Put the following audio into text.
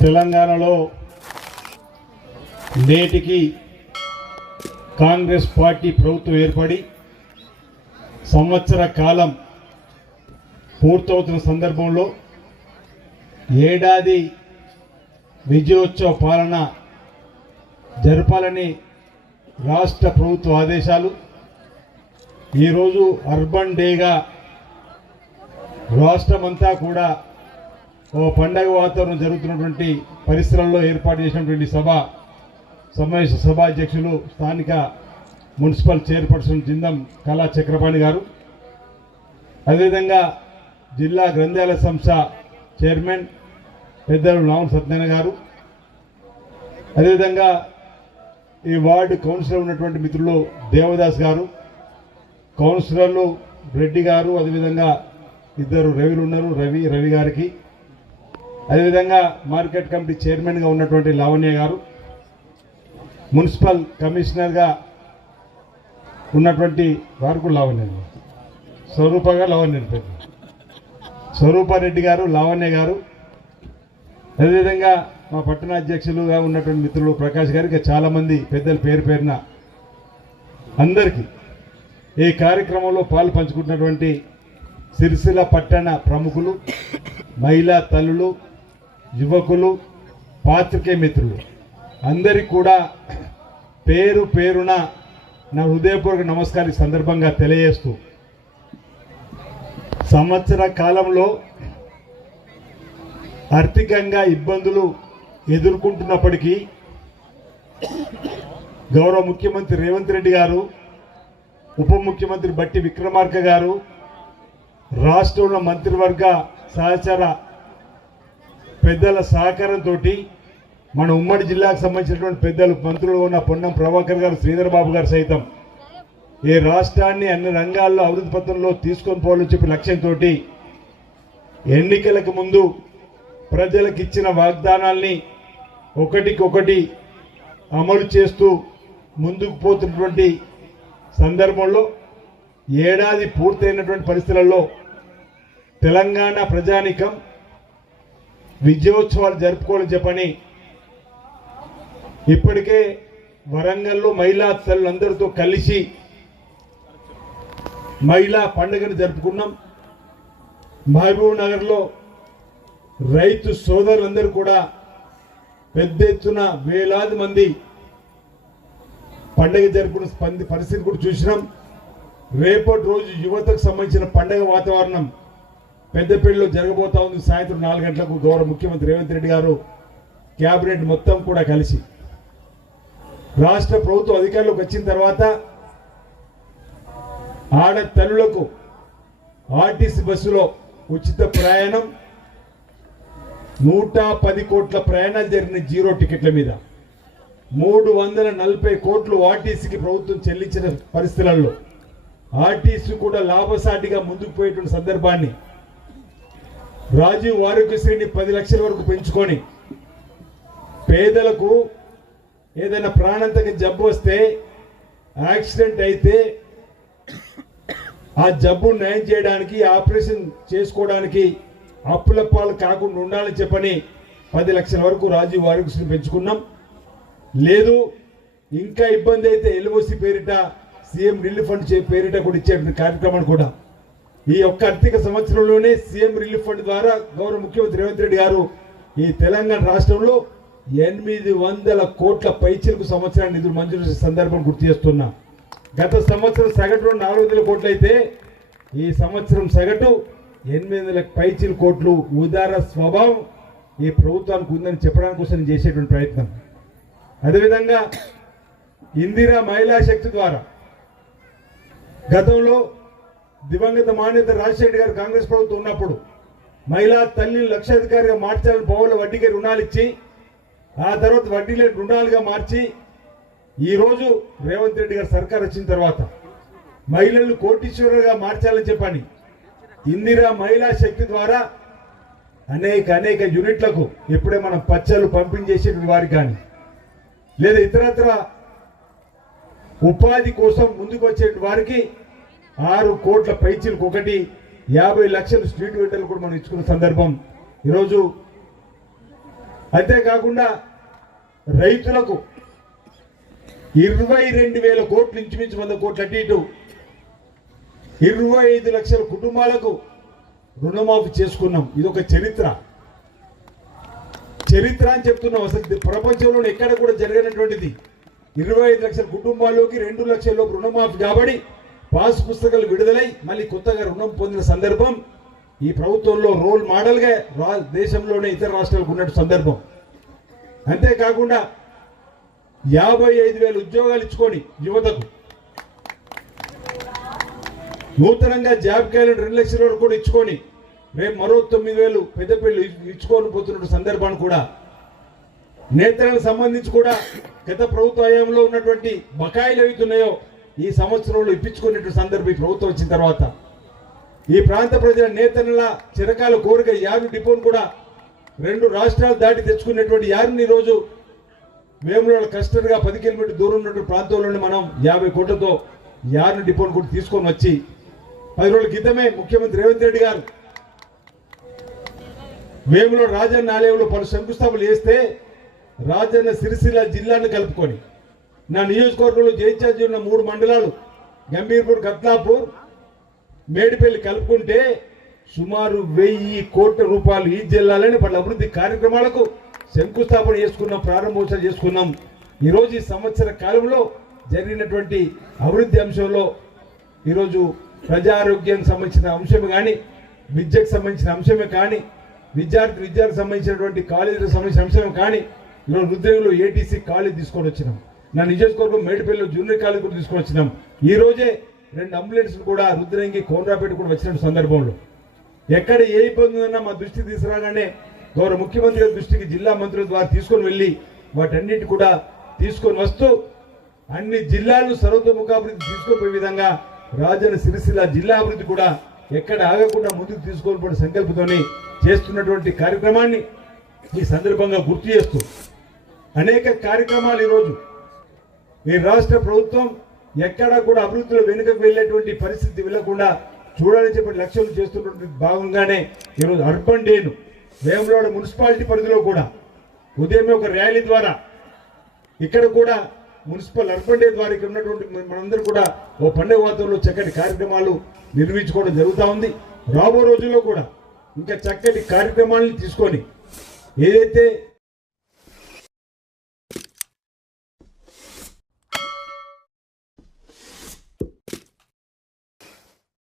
తెలంగాణలో నేటికి కాంగ్రెస్ పార్టీ ప్రభుత్వం ఏర్పడి సంవత్సర కాలం పూర్తవుతున్న సందర్భంలో ఏడాది విజయోత్సవ పాలన జరపాలని రాష్ట్ర ప్రభుత్వ ఆదేశాలు. ఈరోజు అర్బన్ డేగా రాష్ట్రమంతా కూడా ఓ పండగ వాతావరణం జరుగుతున్నటువంటి పరిసరాల్లో ఏర్పాటు చేసినటువంటి సభ సమావేశ సభ అధ్యక్షులు స్థానిక మున్సిపల్ చైర్పర్సన్ జిందం కళా చక్రపాణి గారు. అదేవిధంగా జిల్లా గ్రంథాలయ సంస్థ చైర్మన్ పెద్దలు నామం సత్యనారాయణ గారు. అదేవిధంగా ఈ వార్డు కౌన్సిలర్ ఉన్నటువంటి మిత్రులు దేవదాస్ గారు కౌన్సిలర్లు రెడ్డి గారు అదేవిధంగా ఇద్దరు రవిలు ఉన్నారు రవి రవి గారికి. అదేవిధంగా మార్కెట్ కమిటీ చైర్మన్గా ఉన్నటువంటి లావణ్య గారు మున్సిపల్ కమిషనర్గా ఉన్నటువంటి వారు కూడా లావణ్య గారు. స్వరూపగా లావణ్య పేరు స్వరూపారెడ్డి గారు లావణ్య గారు అదేవిధంగా మా పట్టణ అధ్యక్షులుగా ఉన్నటువంటి మిత్రులు ప్రకాష్ గారికి చాలామంది పెద్దలు పేరు పేరున అందరికీ ఈ కార్యక్రమంలో పాలు పంచుకుంటున్నటువంటి సిరిసిల్ల పట్టణ ప్రముఖులు మహిళా తల్లులు యువకులు పాత్రికే మిత్రులు అందరికీ కూడా పేరు పేరున నా హృదయపూర్వక నమస్కారం సందర్భంగా తెలియజేస్తూ సంవత్సర కాలంలో ఆర్థికంగా ఇబ్బందులు ఎదుర్కొంటున్నప్పటికీ గౌరవ ముఖ్యమంత్రి రేవంత్ రెడ్డి గారు ఉప ముఖ్యమంత్రి బట్టి విక్రమార్క గారు రాష్ట్రంలో మంత్రివర్గ సహచర పెద్దల సహకారంతో మన ఉమ్మడి జిల్లాకు సంబంధించినటువంటి పెద్దలు మంత్రులు ఉన్న పొన్నం ప్రభాకర్ గారు శ్రీధర్ బాబు గారు సైతం ఈ రాష్ట్రాన్ని అన్ని రంగాల్లో అభివృద్ధి పత్రంలో తీసుకొని పోవాలని చెప్పి లక్ష్యంతో ఎన్నికలకు ముందు ప్రజలకు ఇచ్చిన వాగ్దానాల్ని ఒకటికొకటి అమలు చేస్తూ ముందుకు పోతున్నటువంటి సందర్భంలో ఏడాది పూర్తయినటువంటి పరిస్థితులలో తెలంగాణ ప్రజానికం విజయోత్సవాలు జరుపుకోవాలని చెప్పని ఇప్పటికే వరంగల్లో మహిళా తల్లులందరితో కలిసి మహిళా పండుగను జరుపుకున్నాం. మహబూబ్ నగర్లో రైతు సోదరులందరూ కూడా పెద్ద ఎత్తున వేలాది మంది పండగ జరుపుకున్న స్పంది పరిస్థితి కూడా చూసినాం. రేపటి రోజు యువతకు సంబంధించిన పండగ వాతావరణం పెద్దపల్లిలో జరగబోతా ఉంది. సాయంత్రం నాలుగు గంటలకు గౌరవ ముఖ్యమంత్రి రేవంత్ రెడ్డి గారు క్యాబినెట్ మొత్తం కూడా కలిసి రాష్ట్ర ప్రభుత్వం అధికారంలోకి వచ్చిన తర్వాత ఆడ తల్లులకు ఆర్టీసీ బస్సులో ఉచిత ప్రయాణం నూట పది కోట్ల ప్రయాణాలు జరిగిన జీరో టికెట్ల మీద మూడు వందల నలభై కోట్లు ఆర్టీసీకి ప్రభుత్వం చెల్లించిన పరిస్థితులలో ఆర్టీసీ కూడా లాభసాటిగా ముందుకు పోయేటువంటి సందర్భాన్ని రాజీవ్ ఆరోగ్యశ్రీని పది లక్షల వరకు పెంచుకొని పేదలకు ఏదైనా ప్రాణాంతక జబ్బు వస్తే యాక్సిడెంట్ అయితే ఆ జబ్బు నయం చేయడానికి ఆపరేషన్ చేసుకోవడానికి అప్పుల పాలు కాకుండా ఉండాలని చెప్పని పది లక్షల వరకు రాజీవ్ ఆరోగ్యశ్రీ పెంచుకున్నాం. లేదు ఇంకా ఇబ్బంది అయితే ఎల్ఓసి పేరిట సీఎం రిలీఫ్ ఫండ్ చే- పేరిట కూడా ఇచ్చే కార్యక్రమాన్ని కూడా ఈ యొక్క ఆర్థిక సంవత్సరంలోనే సీఎం రిలీఫ్ ఫండ్ ద్వారా గౌరవ ముఖ్యమంత్రి రేవంత్ రెడ్డి గారు ఈ తెలంగాణ రాష్ట్రంలో ఎనిమిది వందల కోట్ల పైచలకు సంవత్సరాన్ని నిధులు మంజూరు చేసే సందర్భం గుర్తు చేస్తున్నా. గత సంవత్సరం సగటు నాలుగు వందల కోట్లు అయితే ఈ సంవత్సరం సగటు ఎనిమిది వందల పైచిల కోట్లు ఉదార స్వభావం ఈ ప్రభుత్వానికి ఉందని చెప్పడానికి కోసం నేను చేసేటువంటి ప్రయత్నం. అదేవిధంగా ఇందిరా మహిళా శక్తి ద్వారా గతంలో దివంగత మాన్యత రాజశేఖర్ గారు కాంగ్రెస్ ప్రభుత్వం ఉన్నప్పుడు మహిళా తల్లిని లక్షాధికారిగా మార్చాలని పౌరుల వడ్డీకి రుణాలు ఇచ్చి ఆ తర్వాత వడ్డీ లేని రుణాలుగా మార్చి ఈరోజు రేవంత్ రెడ్డి గారు సర్కార్ వచ్చిన తర్వాత మహిళలను కోటీశ్వరులుగా మార్చాలని చెప్పని ఇందిరా మహిళా శక్తి ద్వారా అనేక అనేక యూనిట్లకు ఇప్పుడే మనం పచ్చళ్ళు పంపించేసే వారికి కానీ లేదా ఇతరత్ర ఉపాధి కోసం ముందుకు వచ్చే వారికి ఆరు కోట్ల పైచీలకు ఒకటి యాభై లక్షల స్ట్రీట్ వెంటలు కూడా మనం ఇచ్చుకున్న సందర్భం. ఈరోజు అంతేకాకుండా రైతులకు ఇరవై రెండు వేల కోట్లు ఇంచుమించు వంద కోట్లు అటు ఇటు ఇరవై ఐదు లక్షల కుటుంబాలకు రుణమాఫీ చేసుకున్నాం. ఇది ఒక చరిత్ర. చరిత్ర అని చెప్తున్నాం అసలు. ప్రపంచంలో ఎక్కడ కూడా జరగనటువంటిది. ఇరవై ఐదు లక్షల కుటుంబాల్లోకి రెండు లక్షల లోపు రుణమాఫీ కాబడి పాస్ పుస్తకాలు విడుదలై మళ్ళీ కొత్తగా రుణం పొందిన సందర్భం ఈ ప్రభుత్వంలో రోల్ మోడల్గా రా దేశంలోనే ఇతర రాష్ట్రాలకు ఉన్నట్టు సందర్భం. అంతేకాకుండా యాభై ఐదు వేల ఉద్యోగాలు ఇచ్చుకొని యువతకు. నూతనంగా జాబ్ క్యాలెండర్ రెండు లక్షల వరకు కూడా ఇచ్చుకొని రేపు మరో తొమ్మిది వేలు పెద్దపల్లి ఇచ్చుకొని పోతున్న సందర్భాన్ని కూడా. నేతలకు సంబంధించి కూడా గత ప్రభుత్వ హయాంలో ఉన్నటువంటి బకాయిలు అవుతున్నాయో ఈ సంవత్సరంలో ఇప్పించుకునే సందర్భం ఈ ప్రభుత్వం వచ్చిన తర్వాత. ఈ ప్రాంత ప్రజల నేతల చిరకాల కోరిక యారు డిపోను కూడా రెండు రాష్ట్రాలు దాటి తెచ్చుకునేటువంటి యారుని ఈరోజు వేముల కస్టర్గా పది కిలోమీటర్ దూరం ఉన్నటువంటి ప్రాంతంలోనే మనం యాభై కోట్లతో యారుని డిపోను కూడా తీసుకొని వచ్చి పది రోజుల క్రితమే ముఖ్యమంత్రి రేవంత్ రెడ్డి గారు వేములో రాజన్న ఆలయంలో పలు శంకుస్థాపనలు చేస్తే రాజన్న సిరిసిల్ల జిల్లాను కలుపుకొని నా నియోజకవర్గంలో జయచార్జి ఉన్న మూడు మండలాలు గంభీర్పూర్ కత్లాపూర్ మేడిపల్లి కలుపుకుంటే సుమారు వెయ్యి కోట్ల రూపాయలు ఈ జిల్లాలోని పలు అభివృద్ధి కార్యక్రమాలకు శంకుస్థాపన చేసుకున్నాం ప్రారంభోత్సవం చేసుకున్నాం. ఈరోజు ఈ సంవత్సర కాలంలో జరిగినటువంటి అభివృద్ధి అంశంలో ఈరోజు ప్రజారోగ్యానికి సంబంధించిన అంశం కానీ విద్యకు సంబంధించిన అంశమే కానీ విద్యార్థి విద్యార్థికి సంబంధించినటువంటి కాలేజీలకు సంబంధించిన అంశమే కానీ ఈరోజు రుద్రంలో ఏటీసీ కాలేజ్ తీసుకొని వచ్చినాం. నా నియోజకవర్గం మేడిపల్లిలో జూనియర్ కాలేజ్ కూడా తీసుకొని వచ్చినాం ఈ రోజే రెండు అంబులెన్స్లు కూడా రుద్రంగి కోనరాపేట కూడా వచ్చిన సందర్భంలో. ఎక్కడ ఏ ఇబ్బంది ఉన్నా మా దృష్టికి తీసుకురాగానే గౌరవ ముఖ్యమంత్రి దృష్టికి జిల్లా మంత్రుల ద్వారా తీసుకొని వెళ్ళి వాటన్నిటి కూడా తీసుకొని వస్తూ అన్ని జిల్లాలు సర్వతోముఖాభివృద్ధి తీసుకొని విధంగా రాజన సిరిసిల్ల జిల్లా అభివృద్ధి కూడా ఎక్కడ ఆగకుండా ముందుకు తీసుకొని పోయే సంకల్పంతోని చేస్తున్నటువంటి కార్యక్రమాన్ని ఈ సందర్భంగా గుర్తు చేస్తూ అనేక కార్యక్రమాలు ఈరోజు ఈ రాష్ట్ర ప్రభుత్వం ఎక్కడా కూడా అభివృద్ధిలో వెనుకకు వెళ్ళేటువంటి పరిస్థితి వెళ్ళకుండా చూడాలని చెప్పి లక్ష్యం చేస్తున్నటువంటి భాగంగానే ఈరోజు అర్బన్ డేను వేములవాడ మున్సిపాలిటీ పరిధిలో కూడా ఉదయమే ఒక ర్యాలీ ద్వారా ఇక్కడ కూడా మున్సిపల్ అర్బన్ డే ద్వారా ఇక్కడ ఉన్నటువంటి మనందరూ కూడా ఓ పండుగ వాతావరణంలో చక్కటి కార్యక్రమాలు నిర్వహించుకోవడం జరుగుతూ ఉంది. రాబో రోజుల్లో కూడా ఇంకా చక్కటి కార్యక్రమాలను తీసుకొని ఏదైతే